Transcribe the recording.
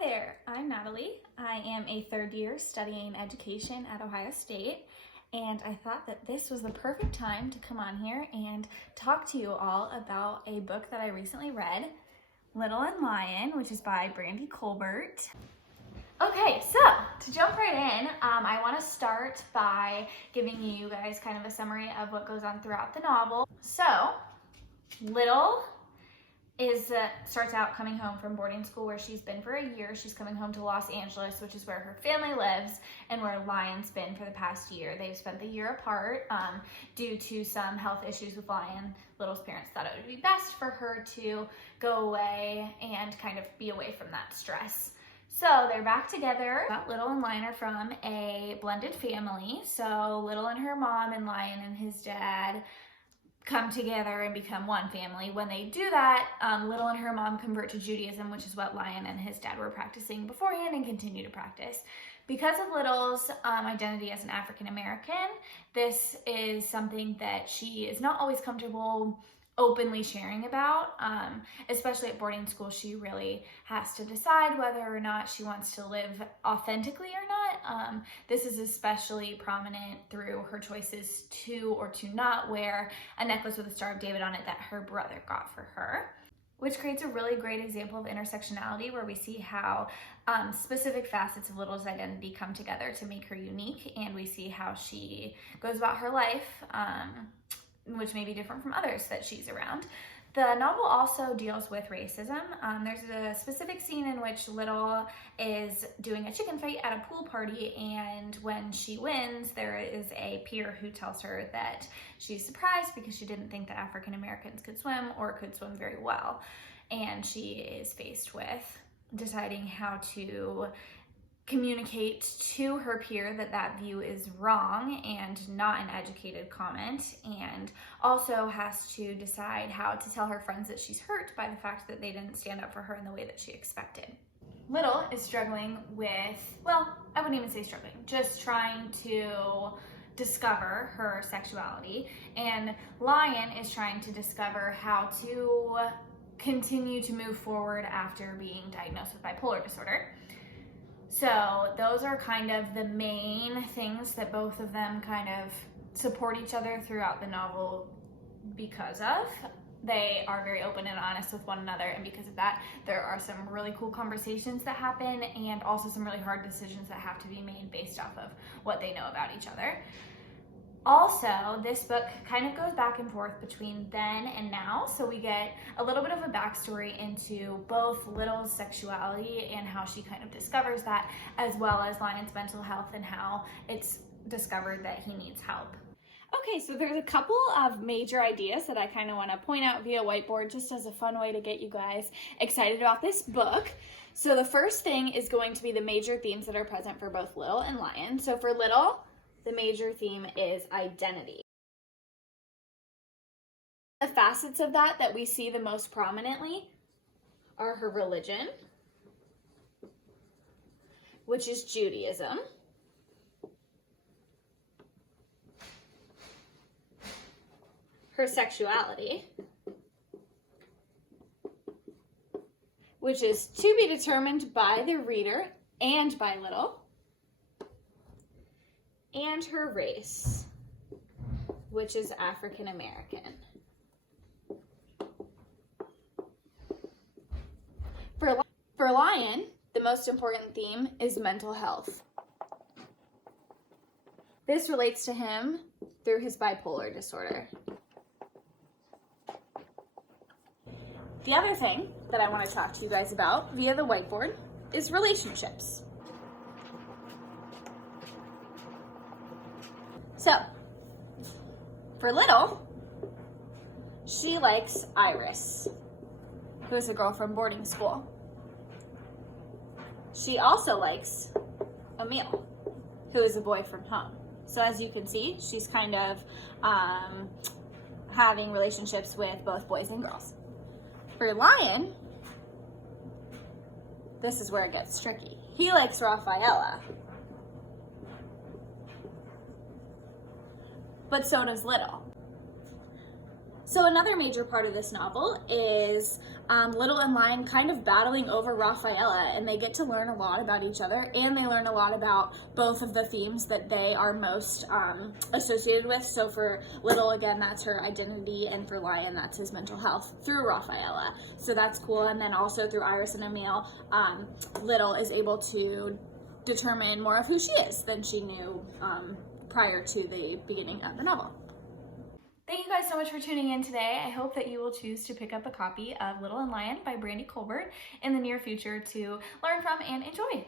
there, I'm Natalie. I am a third year studying education at Ohio State, and I thought that this was the perfect time to come on here and talk to you all about a book that I recently read, Little and Lion, which is by Brandy Colbert. Okay, so to jump right in, I want to start by giving you guys kind of a summary of what goes on throughout the novel. So, Little starts out coming home from boarding school where she's been for a year. She's coming home to Los Angeles, which is where her family lives and where Lion's been for the past year. They've spent the year apart due to some health issues with Lion. Little's parents thought it would be best for her to go away and kind of be away from that stress. So they're back together. Little and Lion are from a blended family. So Little and her mom and Lion and his dad come together and become one family. When they do that, Little and her mom convert to Judaism, which is what Lion and his dad were practicing beforehand and continue to practice. Because of Little's identity as an African American, this is something that she is not always comfortable openly sharing about, especially at boarding school. She really has to decide whether or not she wants to live authentically or not. This is especially prominent through her choices to or to not wear a necklace with a Star of David on it that her brother got for her, which creates a really great example of intersectionality where we see how specific facets of Little's identity come together to make her unique, and we see how she goes about her life, which may be different from others that she's around. The novel also deals with racism. There's a specific scene in which Little is doing a chicken fight at a pool party, and when she wins, there is a peer who tells her that she's surprised because she didn't think that African Americans could swim or could swim very well. And she is faced with deciding how to communicate to her peer that that view is wrong and not an educated comment, and also has to decide how to tell her friends that she's hurt by the fact that they didn't stand up for her in the way that she expected. Little is struggling with, well, I wouldn't even say struggling, just trying to discover her sexuality, and Lion is trying to discover how to continue to move forward after being diagnosed with bipolar disorder. So those are kind of the main things that both of them kind of support each other throughout the novel because of. They are very open and honest with one another, and because of that, there are some really cool conversations that happen and also some really hard decisions that have to be made based off of what they know about each other. Also, this book kind of goes back and forth between then and now, so we get a little bit of a backstory into both Little's sexuality and how she kind of discovers that, as well as Lion's mental health and how it's discovered that he needs help. Okay, so there's a couple of major ideas that I kind of want to point out via whiteboard just as a fun way to get you guys excited about this book. So the first thing is going to be the major themes that are present for both Little and Lion. So for Little, the major theme is identity. The facets of that we see the most prominently are her religion, which is Judaism, her sexuality, which is to be determined by the reader and by Little, and her race, which is African American. For Lion, the most important theme is mental health. This relates to him through his bipolar disorder. The other thing that I want to talk to you guys about via the whiteboard is relationships. So, for Little, she likes Iris, who is a girl from boarding school. She also likes Emil, who is a boy from home. So as you can see, she's kind of having relationships with both boys and girls. For Lion, this is where it gets tricky. He likes Rafaela, but so does Little. So another major part of this novel is Little and Lion kind of battling over Rafaela, and they get to learn a lot about each other, and they learn a lot about both of the themes that they are most associated with. So for Little, again, that's her identity, and for Lion, that's his mental health through Rafaela. So that's cool. And then also through Iris and Emil, Little is able to determine more of who she is than she knew prior to the beginning of the novel. Thank you guys so much for tuning in today. I hope that you will choose to pick up a copy of Little and Lion by Brandy Colbert in the near future to learn from and enjoy.